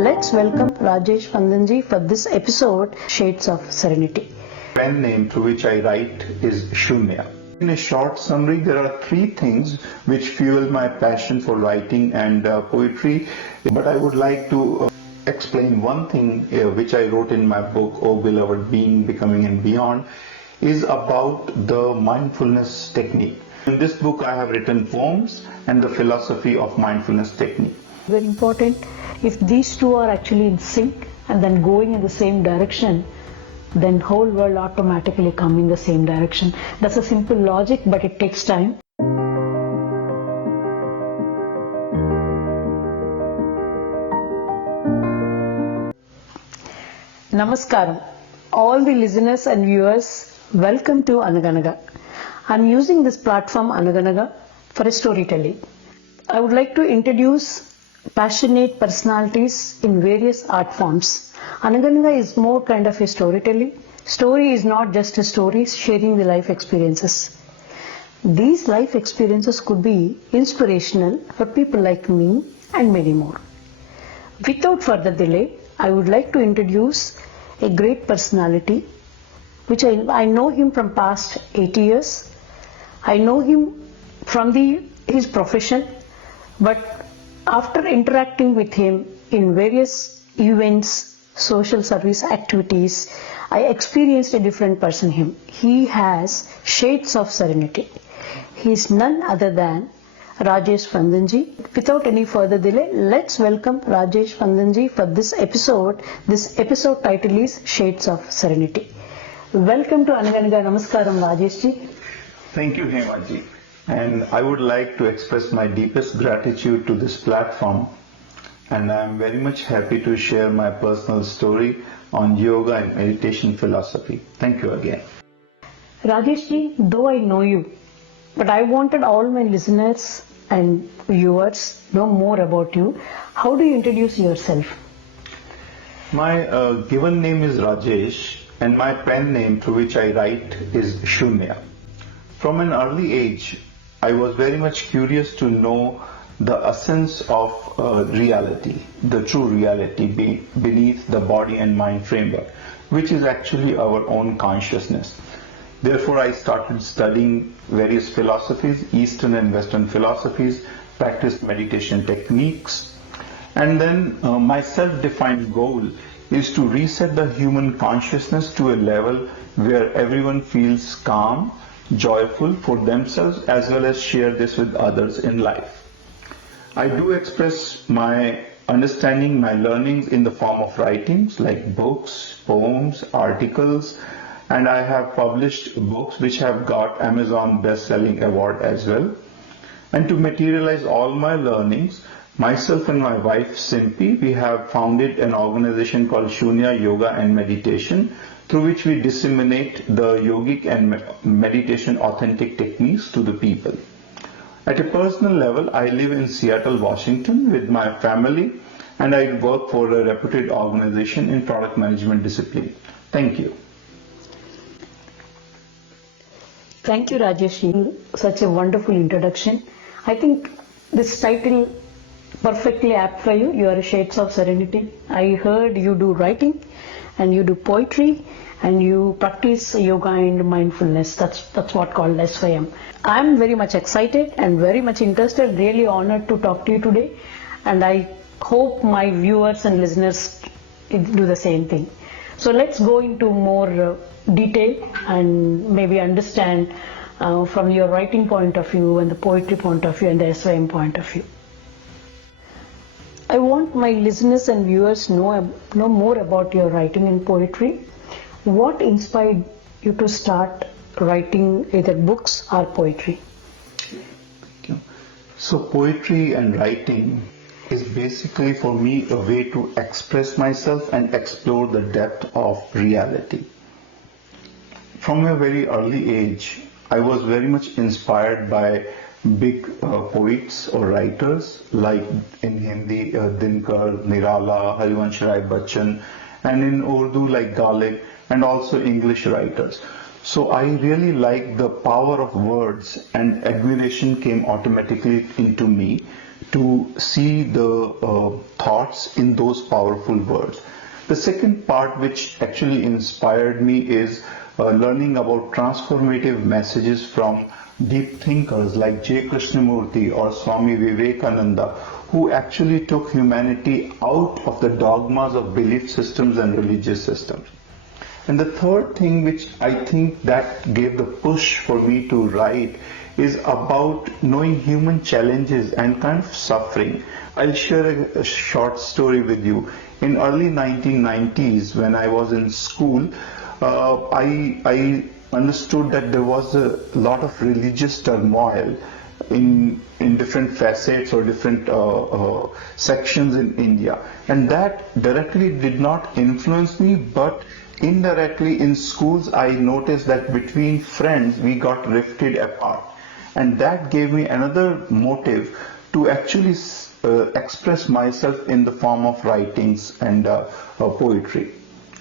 Let's welcome Rajesh Vandanji for this episode, Shades of Serenity. Pen name through which I write is Shunya. In a short summary, there are three things which fuel my passion for writing and poetry, but I would like to explain one thing which I wrote in my book, O Beloved Being, Becoming and Beyond, is about the mindfulness technique. In this book, I have written poems and the philosophy of mindfulness technique. Very important, if these two are actually in sync and then going in the same direction, then whole world automatically come in the same direction. That's a simple logic, but it takes time. Namaskaram. All the listeners and viewers, welcome to Anaganaga. I'm using this platform Anaganaga for a storytelling. I would like to introduce passionate personalities in various art forms. Anaganaga is more kind of a storytelling. Story is not just a story, sharing the life experiences. These life experiences could be inspirational for people like me and many more. Without further delay, I would like to introduce a great personality, which I know him from past 80 years. I know him from his profession, but after interacting with him in various events, social service activities, I experienced a different person him. He has shades of serenity. He is none other than Rajesh Vandanji. Without any further delay, let's welcome Rajesh Vandanji for this episode. This episode title is Shades of Serenity. Welcome to Anaganaga. Namaskaram, Rajesh ji. Thank you, Hemaji. And I would like to express my deepest gratitude to this platform. And I am very much happy to share my personal story on yoga and meditation philosophy. Thank you again. Rajesh ji, though I know you, but I wanted all my listeners and viewers know more about you. How do you introduce yourself? My given name is Rajesh, and my pen name through which I write is Shunya. From an early age, I was very much curious to know the essence of reality, the true reality beneath the body and mind framework, which is actually our own consciousness. Therefore, I started studying various philosophies, Eastern and Western philosophies, practiced meditation techniques, and then my self-defined goal is to reset the human consciousness to a level where everyone feels calm, joyful for themselves, as well as share this with others in life. I do express my understanding, my learnings in the form of writings like books, poems, articles, and I have published books which have got Amazon Best-Selling Award as well. And to materialize all my learnings, myself and my wife Simpi, we have founded an organization called Shunya Yoga and Meditation, through which we disseminate the yogic and meditation authentic techniques to the people. At a personal level, I live in Seattle, Washington with my family, and I work for a reputed organization in product management discipline. Thank you. Thank you, Rajesh. Such a wonderful introduction. I think this title perfectly apt for you. You are a Shades of Serenity. I heard you do writing and you do poetry and you practice yoga and mindfulness. That's what called SYM. I'm very much excited and very much interested, really honored to talk to you today, and I hope my viewers and listeners do the same thing. So let's go into more detail and maybe understand from your writing point of view and the poetry point of view and the SYM point of view. I want my listeners and viewers know more about your writing and poetry. What inspired you to start writing either books or poetry? Thank you. So poetry and writing is basically for me a way to express myself and explore the depth of reality. From a very early age, I was very much inspired by big poets or writers like in Hindi, Dinkar, Nirala, Harivansh Rai Bachchan, and in Urdu like Galib, and also English writers. So I really like the power of words, and admiration came automatically into me to see the thoughts in those powerful words. The second part which actually inspired me is learning about transformative messages from deep thinkers like J. Krishnamurti or Swami Vivekananda, who actually took humanity out of the dogmas of belief systems and religious systems. And the third thing which I think that gave the push for me to write is about knowing human challenges and kind of suffering. I'll share a short story with you. In early 1990s, when I was in school, I understood that there was a lot of religious turmoil in different facets or different sections in India. And that directly did not influence me, but indirectly in schools I noticed that between friends we got rifted apart. And that gave me another motive to actually express myself in the form of writings and poetry.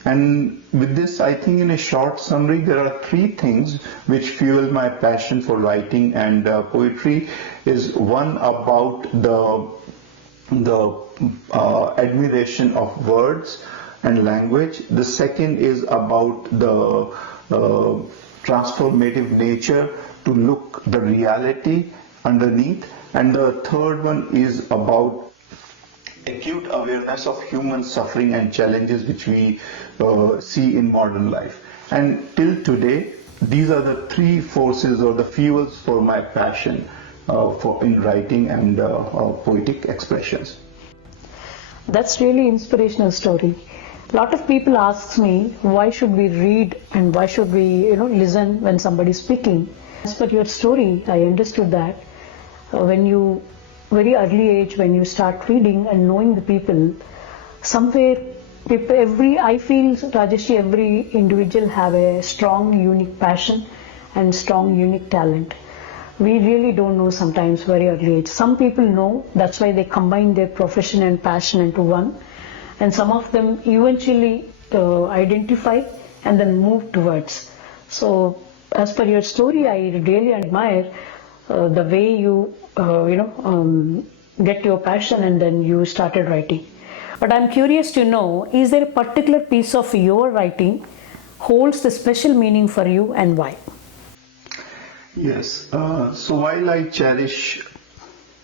And with this, I think in a short summary, there are three things which fuel my passion for writing and poetry. Is one about the admiration of words and language. The second is about the transformative nature to look the reality underneath. And the third one is about acute awareness of human suffering and challenges which we see in modern life. And till today, these are the three forces or the fuels for my passion in writing and poetic expressions. That's really inspirational story. A lot of people ask me, why should we read and why should we listen when somebody is speaking? As per your story, I understood that when you very early age, when you start reading and knowing the people, somewhere I feel, Rajeshji, every individual have a strong, unique passion and strong, unique talent. We really don't know sometimes very early age. Some people know, that's why they combine their profession and passion into one. And some of them eventually identify and then move towards. So as per your story, I really admire the way you get your passion and then you started writing. But I'm curious to know, is there a particular piece of your writing holds the special meaning for you and why? Yes, so while I cherish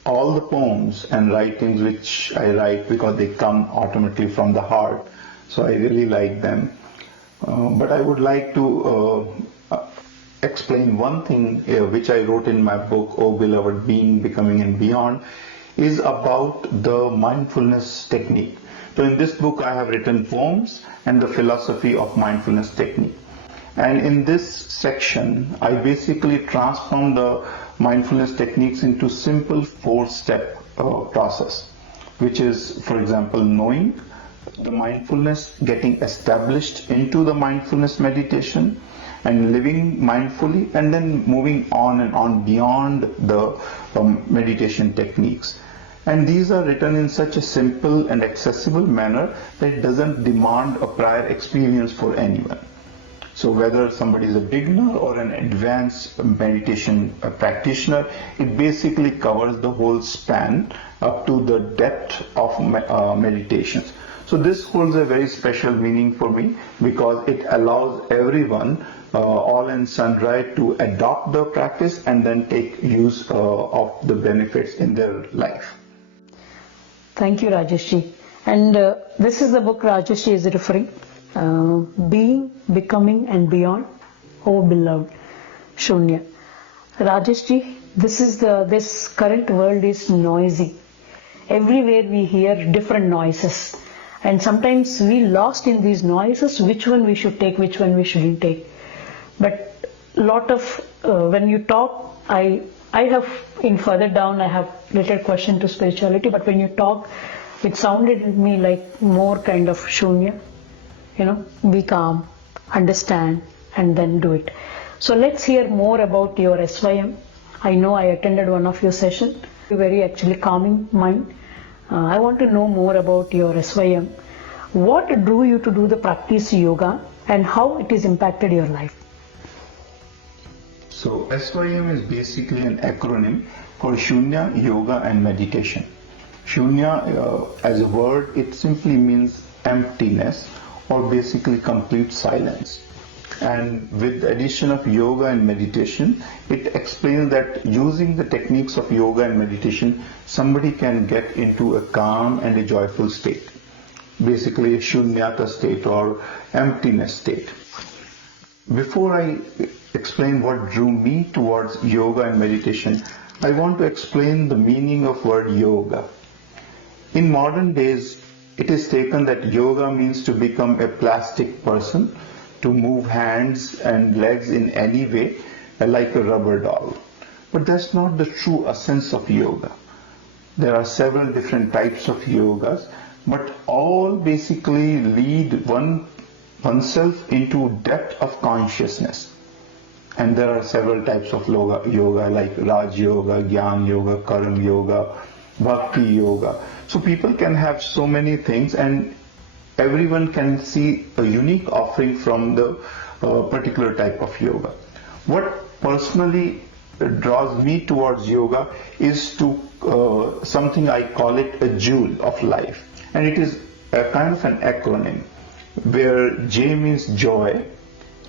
all the poems and writings which I write because they come automatically from the heart, so I really like them. But I would like to explain one thing which I wrote in my book, Oh Beloved Being, Becoming and Beyond, is about the mindfulness technique. So in this book I have written poems and the philosophy of mindfulness technique. And in this section, I basically transform the mindfulness techniques into simple 4-step process, which is, for example, knowing the mindfulness, getting established into the mindfulness meditation, and living mindfully, and then moving on and on beyond the meditation techniques. And these are written in such a simple and accessible manner that it doesn't demand a prior experience for anyone. So whether somebody is a beginner or an advanced meditation practitioner, it basically covers the whole span up to the depth of meditations. So this holds a very special meaning for me because it allows everyone, all and sundry, to adopt the practice and then take use of the benefits in their life. Thank you, Rajeshji. And this is the book Rajeshji is referring. Being, Becoming and Beyond, Oh Beloved, Shunya. Rajeshji, this current world is noisy. Everywhere we hear different noises. And sometimes we lost in these noises, which one we should take, which one we shouldn't take. But lot of, when you talk, I have, in further down, I have little question to spirituality, but when you talk, it sounded to me like more kind of shunya. Be calm, understand, and then do it. So let's hear more about your SYM. I know I attended one of your sessions. Very actually calming mind. I want to know more about your SYM. What drew you to do the practice yoga and how it has impacted your life? So SYM is basically an acronym called Shunya, Yoga and Meditation. Shunya, as a word, it simply means emptiness or basically complete silence. And with the addition of yoga and meditation, it explains that using the techniques of yoga and meditation, somebody can get into a calm and a joyful state. Basically a shunyata state or emptiness state. Before I explain what drew me towards yoga and meditation, I want to explain the meaning of word yoga. In modern days, it is taken that yoga means to become a plastic person, to move hands and legs in any way, like a rubber doll. But that's not the true essence of yoga. There are several different types of yogas, but all basically lead oneself into depth of consciousness. And there are several types of yoga like Raj Yoga, Gyan Yoga, Karma Yoga, Bhakti Yoga. So people can have so many things, and everyone can see a unique offering from the particular type of yoga. What personally draws me towards yoga is to something I call it a jewel of life. And it is a kind of an acronym where J means joy,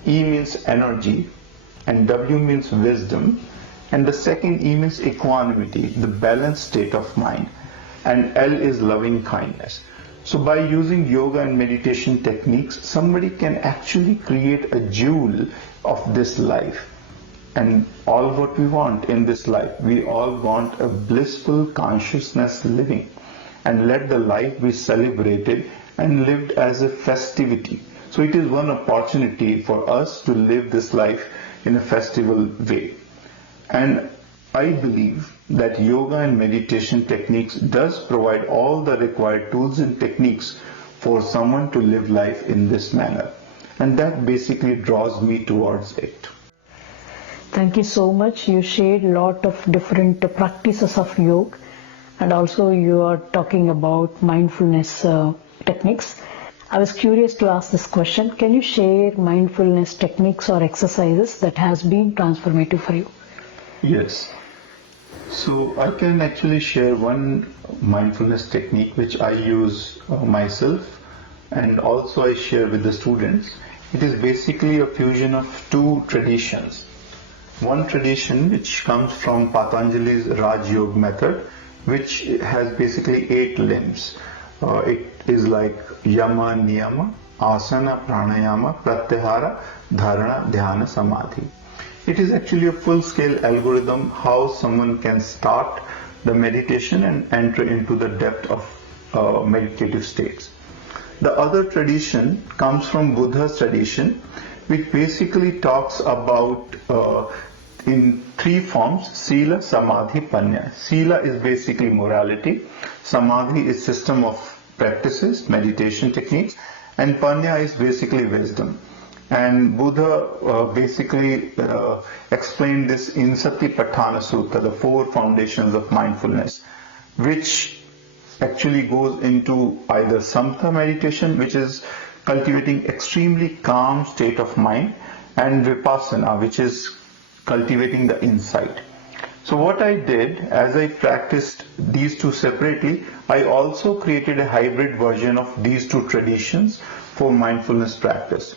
E means energy, and W means wisdom, and the second E means equanimity, the balanced state of mind, and L is loving kindness. So by using yoga and meditation techniques, somebody can actually create a jewel of this life. And all what we want in this life, we all want a blissful consciousness living, and let the life be celebrated and lived as a festivity. So it is one opportunity for us to live this life in a festival way. And I believe that yoga and meditation techniques does provide all the required tools and techniques for someone to live life in this manner. And that basically draws me towards it. Thank you so much. You shared a lot of different practices of yoga, and also you are talking about mindfulness techniques. I was curious to ask this question. Can you share mindfulness techniques or exercises that has been transformative for you? Yes. So I can actually share one mindfulness technique which I use myself, and also I share with the students. It is basically a fusion of two traditions. One tradition which comes from Patanjali's Raj Yoga method, which has basically 8 limbs. It is like Yama, Niyama, Asana, Pranayama, Pratyahara, Dharana, Dhyana, Samadhi. It is actually a full-scale algorithm how someone can start the meditation and enter into the depth of meditative states. The other tradition comes from Buddha's tradition, which basically talks about in 3 forms: Sila, Samadhi, Panya. Sila is basically morality, Samadhi is system of practices, meditation techniques, and Panya is basically wisdom. And Buddha basically explained this in Satipatthana Sutta, the 4 foundations of mindfulness, which actually goes into either Samatha meditation, which is cultivating extremely calm state of mind, and Vipassana, which is cultivating the insight. So what I did, as I practiced these two separately, I also created a hybrid version of these two traditions for mindfulness practice.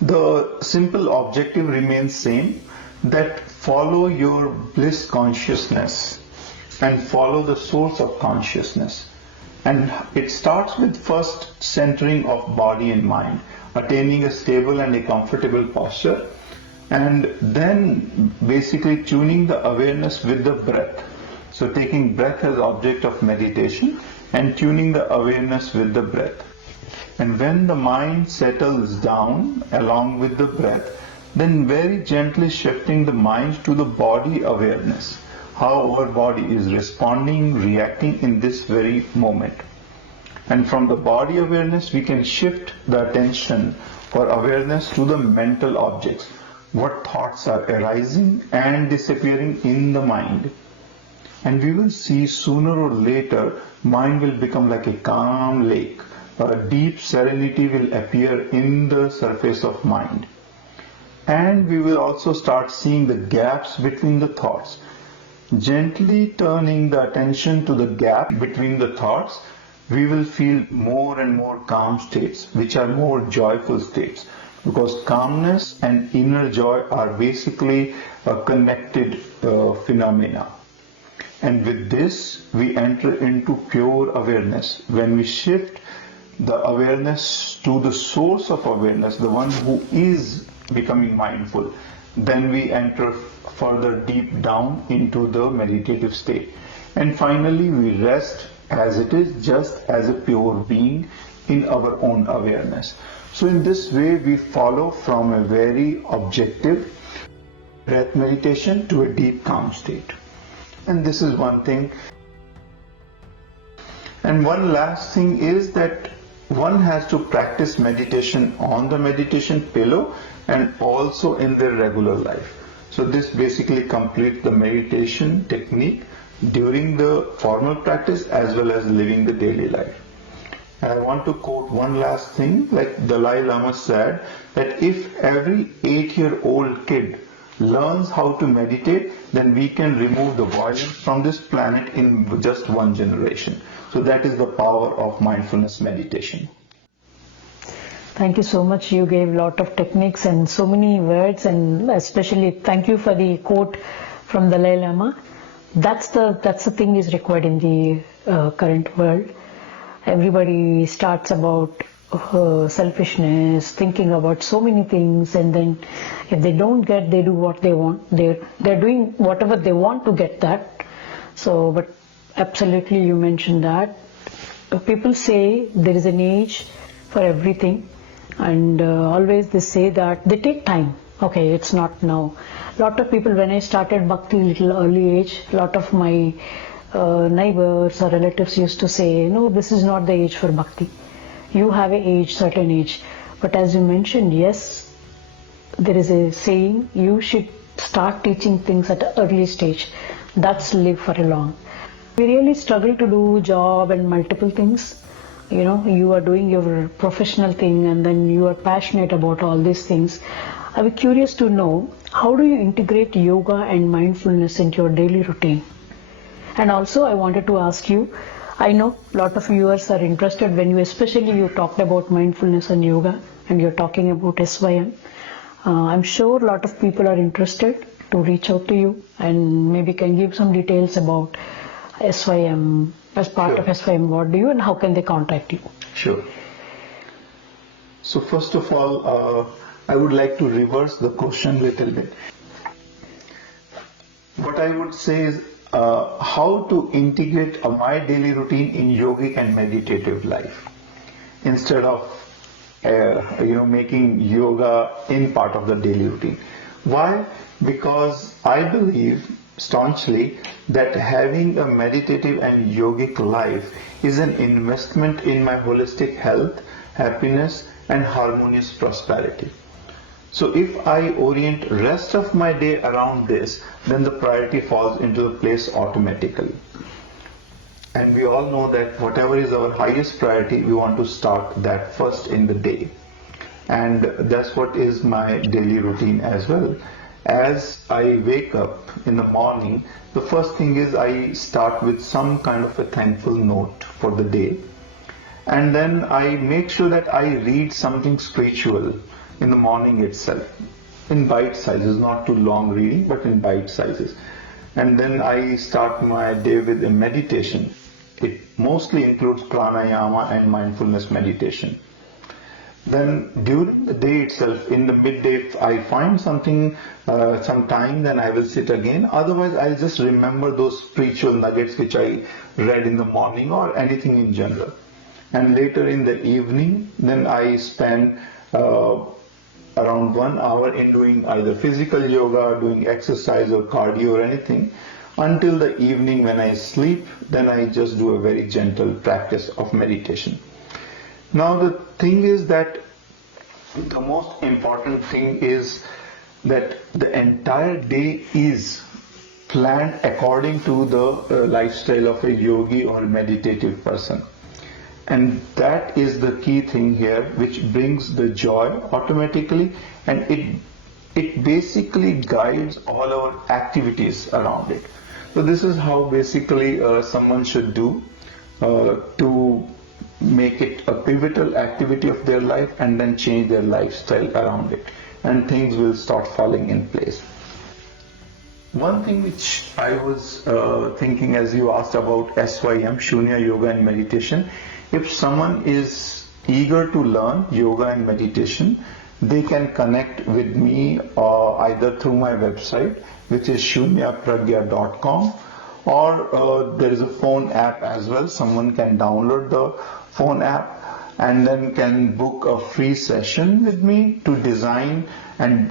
The simple objective remains same, that follow your bliss consciousness and follow the source of consciousness. And it starts with first centering of body and mind, attaining a stable and a comfortable posture, and then basically tuning the awareness with the breath. So taking breath as object of meditation and tuning the awareness with the breath. And when the mind settles down along with the breath, then very gently shifting the mind to the body awareness, how our body is responding, reacting in this very moment. And from the body awareness, we can shift the attention for awareness to the mental objects, what thoughts are arising and disappearing in the mind. And we will see sooner or later, mind will become like a calm lake. A deep serenity will appear in the surface of mind. And we will also start seeing the gaps between the thoughts. Gently turning the attention to the gap between the thoughts, we will feel more and more calm states, which are more joyful states. Because calmness and inner joy are basically a connected phenomena. And with this, we enter into pure awareness. When we shift the awareness to the source of awareness, the one who is becoming mindful, then we enter further deep down into the meditative state. And finally, we rest as it is, just as a pure being in our own awareness. So in this way, we follow from a very objective breath meditation to a deep calm state. And this is one thing. And one last thing is that one has to practice meditation on the meditation pillow and also in their regular life. So this basically completes the meditation technique during the formal practice as well as living the daily life. And I want to quote one last thing, like Dalai Lama said, that if every 8-year-old kid learns how to meditate, then we can remove the violence from this planet in just one generation. So that is the power of mindfulness meditation. Thank you so much. You gave a lot of techniques and so many words, and especially thank you for the quote from Dalai Lama. That's the thing is required in the current world. Everybody starts about selfishness, thinking about so many things, and then if they don't get, they do what they want. They're doing whatever they want to get that. So, but absolutely, you mentioned that. People say there is an age for everything, and always they say that they take time. Okay, it's not now. Lot of people, when I started bhakti little early age, lot of my neighbors or relatives used to say, no, this is not the age for bhakti. You have an age, certain age. But as you mentioned, yes, there is a saying, you should start teaching things at an early stage. That's live for a long. We really struggle to do job and multiple things. You know, you are doing your professional thing and then you are passionate about all these things. I was curious to know, how do you integrate yoga and mindfulness into your daily routine? And also I wanted to ask you, I know a lot of viewers are interested when you talked about mindfulness and yoga and you're talking about SYM. I'm sure a lot of people are interested to reach out to you and maybe can give some details about SYM, as part of SYM, what do you and how can they contact you? Sure. So first of all, I would like to reverse the question a little bit. What I would say is how to integrate my daily routine in yogic and meditative life instead of making yoga in part of the daily routine. Why? Because I believe staunchly that having a meditative and yogic life is an investment in my holistic health, happiness and harmonious prosperity. So if I orient rest of my day around this, then the priority falls into the place automatically. And we all know that whatever is our highest priority, we want to start that first in the day. And that's what is my daily routine as well. As I wake up in the morning, the first thing is I start with some kind of a thankful note for the day. And then I make sure that I read something spiritual in the morning itself, in bite sizes, not too long reading, but in bite sizes. And then I start my day with a meditation. It mostly includes pranayama and mindfulness meditation. Then during the day itself, in the midday, if I find something, some time, then I will sit again. Otherwise, I'll just remember those spiritual nuggets which I read in the morning or anything in general. And later in the evening, then I spend around 1 hour in doing either physical yoga, doing exercise or cardio or anything, until the evening when I sleep. Then I just do a very gentle practice of meditation. Now the thing is that the most important thing is that the entire day is planned according to the lifestyle of a yogi or meditative person. And that is the key thing here, which brings the joy automatically, and it basically guides all our activities around it. So this is how basically someone should do to make it a pivotal activity of their life and then change their lifestyle around it, and things will start falling in place. One thing which I was thinking as you asked about SYM, Shunya Yoga and Meditation, if someone is eager to learn yoga and meditation, they can connect with me either through my website, which is shunyapragya.com, or there is a phone app as well. Someone can download the phone app and then can book a free session with me to design and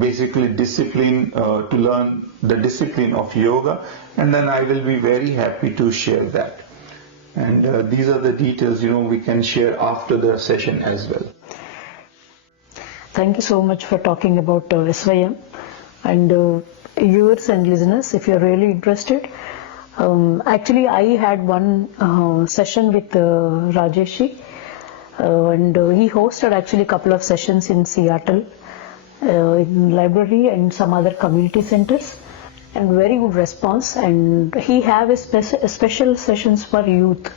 basically discipline to learn the discipline of yoga, and then I will be very happy to share that. And these are the details we can share after the session as well. Thank you so much for talking about SYM. And viewers and listeners, if you're really interested, actually I had one session with Rajesh, and he hosted actually a couple of sessions in Seattle, in library and some other community centers, and very good response. And he have a special sessions for youth,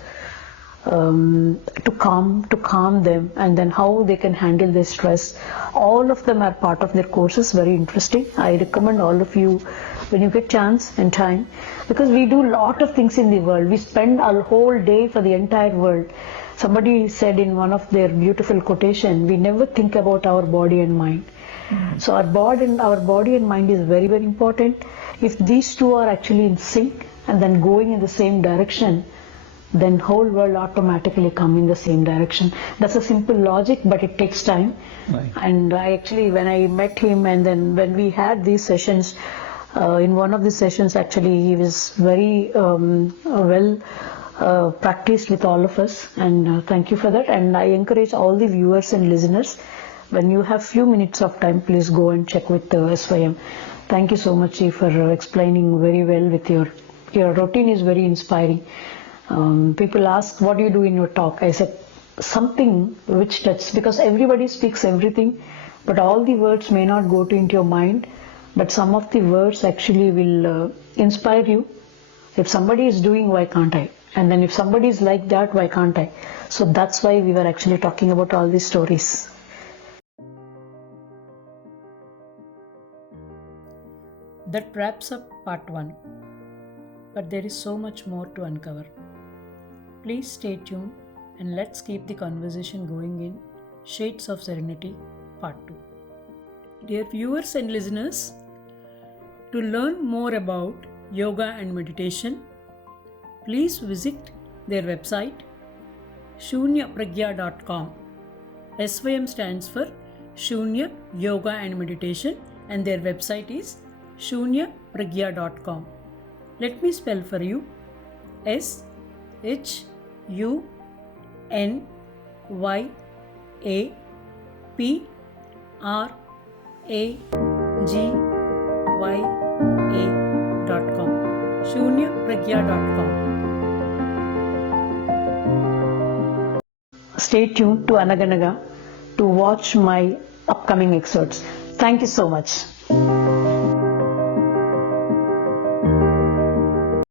to calm them, and then how they can handle their stress. All of them are part of their courses, very interesting. I recommend all of you, when you get chance and time, because we do lot of things in the world. We spend our whole day for the entire world. Somebody said in one of their beautiful quotation, we never think about our body and mind. So our body and mind is very, very important. If these two are actually in sync and then going in the same direction, then whole world automatically come in the same direction. That's a simple logic, but it takes time. Right. And I actually, when I met him and then when we had these sessions, in one of the sessions actually he was very well practiced with all of us, and thank you for that. And I encourage all the viewers and listeners, when you have few minutes of time, please go and check with the SYM. Thank you so much, Chief, for explaining very well with your routine is very inspiring. People ask, what do you do in your talk? I said, something which touches, because everybody speaks everything, but all the words may not go into your mind, but some of the words actually will inspire you. If somebody is doing, why can't I? And then if somebody is like that, why can't I? So that's why we were actually talking about all these stories. That wraps up part 1. But there is so much more to uncover. Please stay tuned and let's keep the conversation going in Shades of Serenity Part 2. Dear viewers and listeners, to learn more about yoga and meditation, please visit their website shunyapragya.com. SYM stands for Shunya Yoga and Meditation, and their website is shunyapragya.com. Let me spell for you: shunyapragya.com. shunyapragya.com. Stay tuned to Anaganaga to watch my upcoming episodes. Thank you so much.